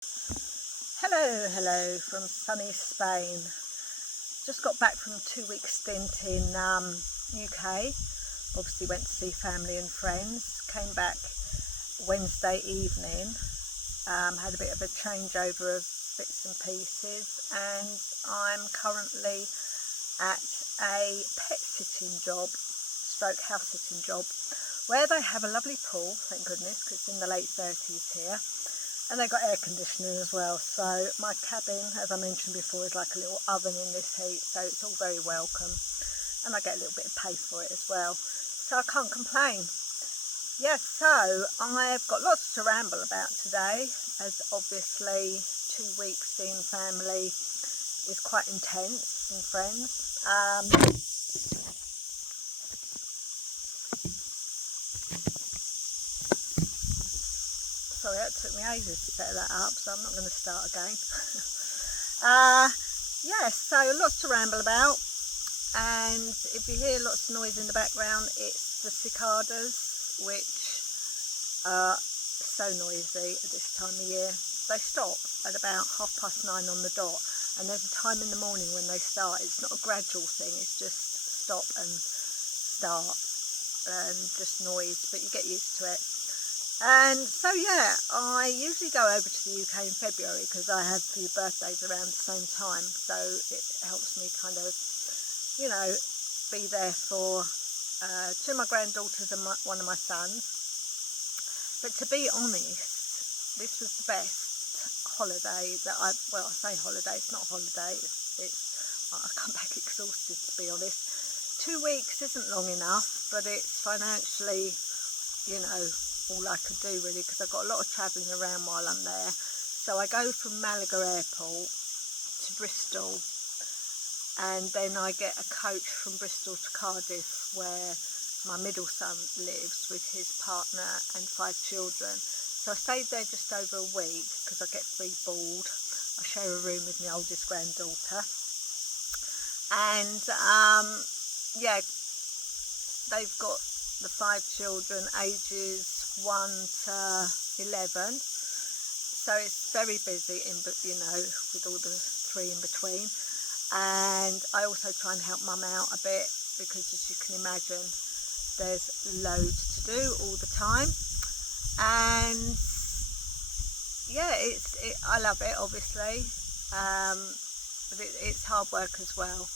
Hello from sunny Spain. Just got back from a 2-week stint in UK. Obviously went to see family and friends. Came back Wednesday evening. Had a bit of a changeover of bits and pieces, and I'm currently at a pet sitting job, stroke house sitting job, where they have a lovely pool, thank goodness, because it's in the late 30s here. And they've got air conditioning as well. So my cabin, as I mentioned before, is like a little oven in this heat. So it's all very welcome. And I get a little bit of pay for it as well. So I can't complain. Yes, so I've got lots to ramble about today, as obviously 2 weeks seeing family is quite intense and friends. Sorry, it took me ages to set that up, so I'm not going to start again. Yes, so lots to ramble about, and if you hear lots of noise in the background, it's the cicadas, which are so noisy at this time of year. They stop at about 9:30 on the dot, and there's a time in the morning when they start. It's not a gradual thing, it's just stop and start and just noise, but you get used to it. And so yeah, I usually go over to the UK in February because I have a few birthdays around the same time, so it helps me kind of, you know, be there for two of my granddaughters and one of my sons. But to be honest, this was the best holiday that I say holiday, it's not a holiday, I come back exhausted, to be honest. 2 weeks isn't long enough, but it's financially, you know, all I could do really, because I've got a lot of travelling around while I'm there. So I go from Malaga Airport to Bristol, and then I get a coach from Bristol to Cardiff, where my middle son lives with his partner and 5 children. So I stayed there just over a week because I get free board. I share a room with my oldest granddaughter, and yeah, they've got the 5 children ages 1 to 11, so it's very busy you know, with all the 3 in between. And I also try and help mum out a bit because, as you can imagine, there's loads to do all the time. And yeah, I love it, obviously, but it's hard work as well.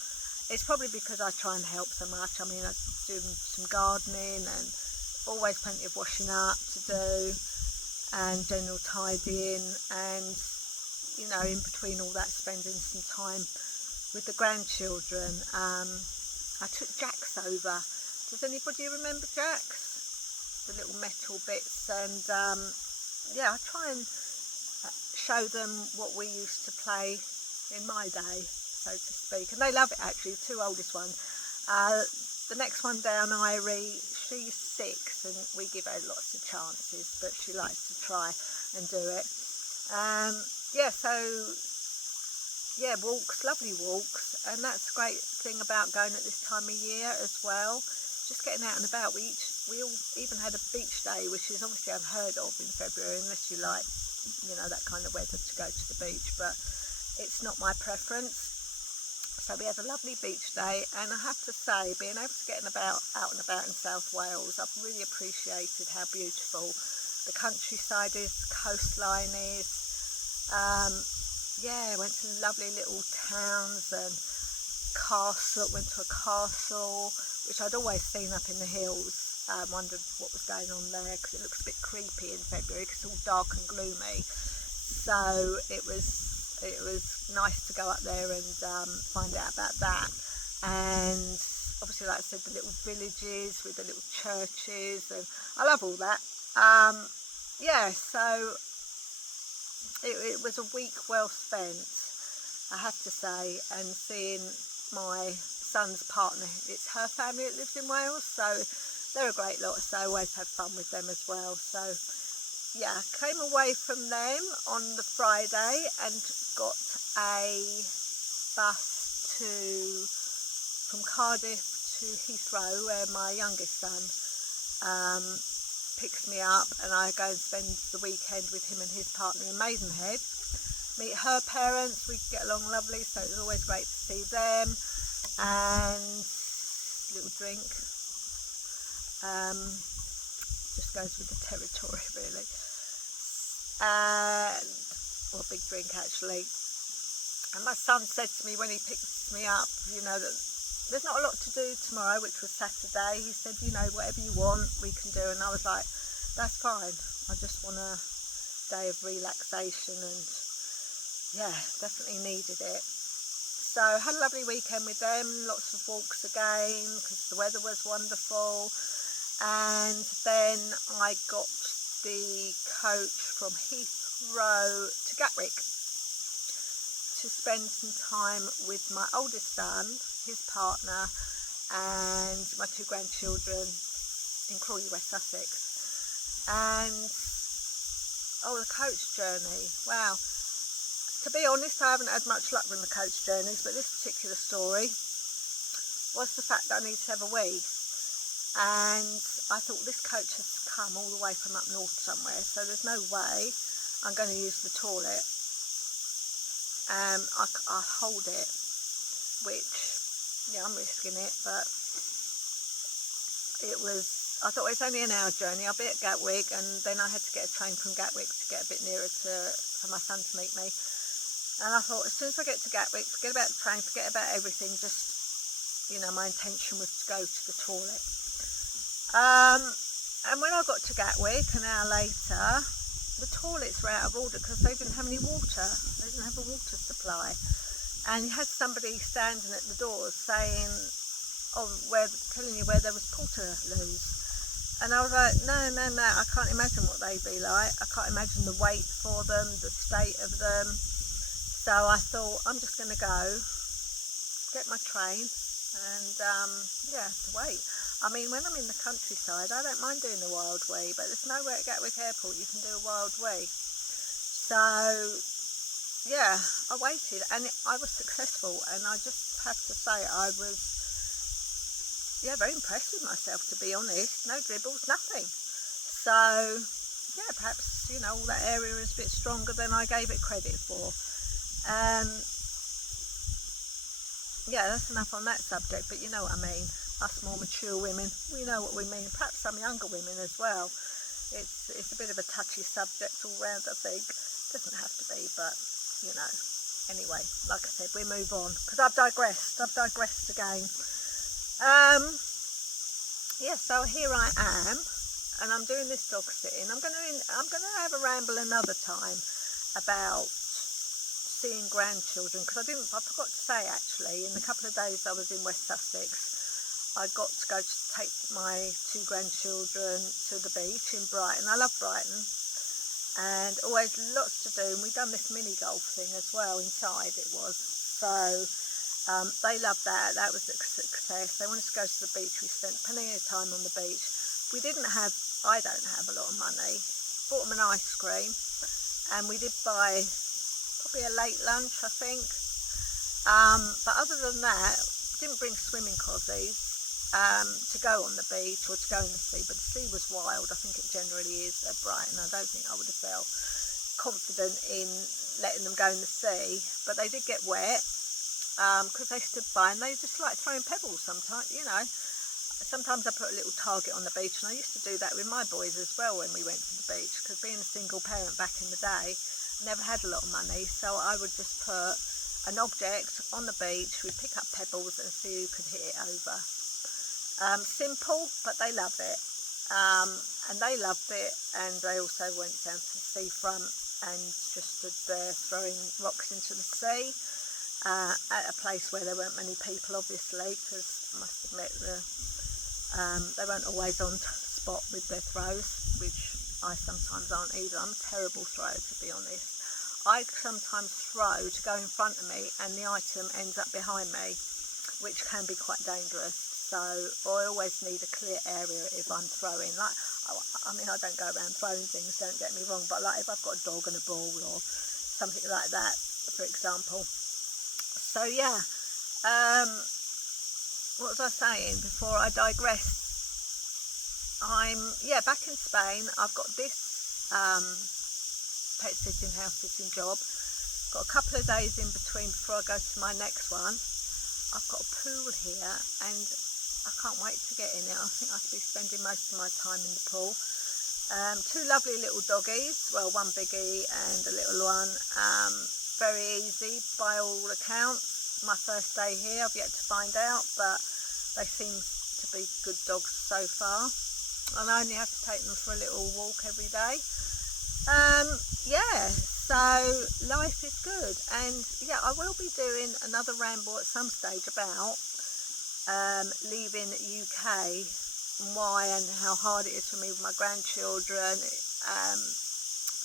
It's probably because I try and help so much. I mean, I do some gardening and always plenty of washing up to do and general tidying, and, you know, in between all that, spending some time with the grandchildren. I took Jax over. Does anybody remember Jax? The little metal bits, and yeah, I try and show them what we used to play in my day, so to speak, and they love it actually, the 2 oldest ones. The next one down, Irie, she's 6, and we give her lots of chances, but she likes to try and do it. Yeah, so yeah, walks, lovely walks, and that's a great thing about going at this time of year as well. Just getting out and about. We all even had a beach day, which is obviously unheard of in February, unless you like, you know, that kind of weather to go to the beach, but it's not my preference. So we had a lovely beach day, and I have to say, being able to get out and about in South Wales, I've really appreciated how beautiful the countryside is, the coastline is. Yeah, went to lovely little towns and went to a castle, which I'd always seen up in the hills. Wondered what was going on there, because it looks a bit creepy in February because it's all dark and gloomy. So it was nice to go up there and find out about that. And obviously, like I said, the little villages with the little churches, and I love all that. Yeah, so it was a week well spent, I have to say, and seeing my son's partner, it's her family that lives in Wales, so they're a great lot, so I always have fun with them as well. So yeah, came away from them on the Friday and got a bus from Cardiff to Heathrow, where my youngest son picks me up, and I go and spend the weekend with him and his partner in Maidenhead. meet her parents. We get along lovely, so it was always great to see them. And little drink, just goes with the territory really. And well, big drink actually. And my son said to me when he picks me up, you know, that there's not a lot to do tomorrow, which was Saturday. He said, you know, whatever you want, we can do. And I was like, that's fine. I just want a day of relaxation, and yeah, definitely needed it. So had a lovely weekend with them, lots of walks again, because the weather was wonderful. And then I got the coach from Heathrow to Gatwick to spend some time with my oldest son, his partner, and my 2 grandchildren in Crawley, West Sussex. And the coach journey, wow. To be honest, I haven't had much luck with the coach journeys, but this particular story was the fact that I need to have a wee. And I thought, this coach has come all the way from up north somewhere, so there's no way I'm going to use the toilet. I hold it, which, yeah, I'm risking it, but I thought it's only an hour journey. I'll be at Gatwick, and then I had to get a train from Gatwick to get a bit nearer for my son to meet me. And I thought, as soon as I get to Gatwick, forget about the train, forget about everything, just, you know, my intention was to go to the toilet. And when I got to Gatwick, an hour later, the toilets were out of order because they didn't have any water. They didn't have a water supply. And you had somebody standing at the doors saying, telling you where there was portaloos. And I was like, no, I can't imagine what they'd be like. I can't imagine the wait for them, the state of them. So I thought, I'm just going to go, get my train, and to wait. I mean, when I'm in the countryside, I don't mind doing a wild wee, but there's nowhere at Gatwick Airport you can do a wild wee. So, yeah, I waited, and I was successful, and I just have to say I was, very impressed with myself, to be honest. No dribbles, nothing. So, yeah, perhaps, all that area is a bit stronger than I gave it credit for. That's enough on that subject, but you know what I mean. Us more mature women, we know what we mean. Perhaps some younger women as well. It's a bit of a touchy subject all round, I think. Doesn't have to be, but, Anyway, like I said, we move on, because I've digressed again. So here I am, and I'm doing this dog sitting. I'm gonna have a ramble another time about seeing grandchildren, because I forgot to say actually, in the couple of days I was in West Sussex, I got to go to take my 2 grandchildren to the beach in Brighton. I love Brighton, and always lots to do. And we've done this mini golf thing as well inside. It was so. They loved that. That was a success. They wanted to go to the beach. We spent plenty of time on the beach. I don't have a lot of money. Bought them an ice cream, and we did buy probably a late lunch, I think. But other than that, didn't bring swimming cozies to go on the beach or to go in the sea. But the sea was wild. I think it generally is at Brighton. I don't think I would have felt confident in letting them go in the sea. But they did get wet. Because they stood by and they just like throwing pebbles sometimes, Sometimes I put a little target on the beach, and I used to do that with my boys as well when we went to the beach, because being a single parent back in the day, I never had a lot of money, so I would just put an object on the beach, we'd pick up pebbles and see who could hit it over. Simple, but they love it. And they loved it, and they also went down to the seafront and just stood there throwing rocks into the sea. At a place where there weren't many people, obviously, because I must admit they weren't always on spot with their throws, which I sometimes aren't either. I'm a terrible thrower, to be honest. I sometimes throw to go in front of me and the item ends up behind me, which can be quite dangerous. So I always need a clear area if I'm throwing. Like, I mean, I don't go around throwing things, don't get me wrong, but like if I've got a dog and a ball or something like that, for example. So yeah, what was I saying before I digressed? I'm back in Spain. I've got this pet sitting, house sitting job got a couple of days in between before I go to my next one. I've got a pool here and I can't wait to get in it. I think I'll be spending most of my time in the pool. Two lovely little doggies, well, one biggie and a little one. Very easy by all accounts. My first day here, I've yet to find out, but they seem to be good dogs so far. And I only have to take them for a little walk every day. Yeah, so life is good. And yeah, I will be doing another ramble at some stage about leaving the UK and why and how hard it is for me with my grandchildren,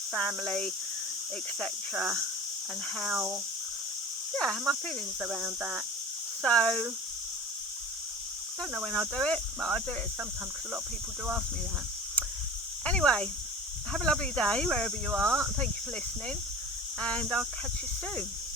family, etc. and how, yeah, my feelings around that. So, don't know when I'll do it, but I'll do it sometime because a lot of people do ask me that. Anyway, have a lovely day wherever you are, and thank you for listening, and I'll catch you soon.